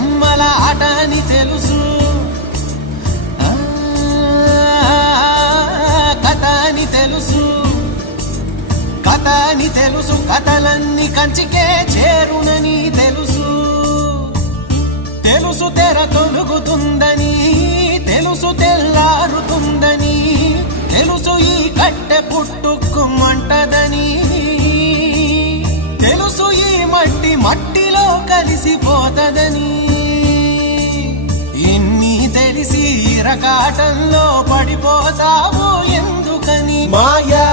బొమ్మల ఆట అని తెలుసు, కథ అని తెలుసు, కథ అని తెలుసు, కథలన్నీ కంచికే చేరునని తెలుసు. తెలుసు తెర తొలుగుతుందని, తెలుసు తెల్లారుతుందని, తెలుసు ఈ కట్టె పుట్టుకుమంటదని, తెలుసు ఈ మట్టి మట్టిలో కలిసిపోతదని. ఇన్ని తెలిసి ఇరకాటంలో పడిపోతావు ఎందుకని? మాయా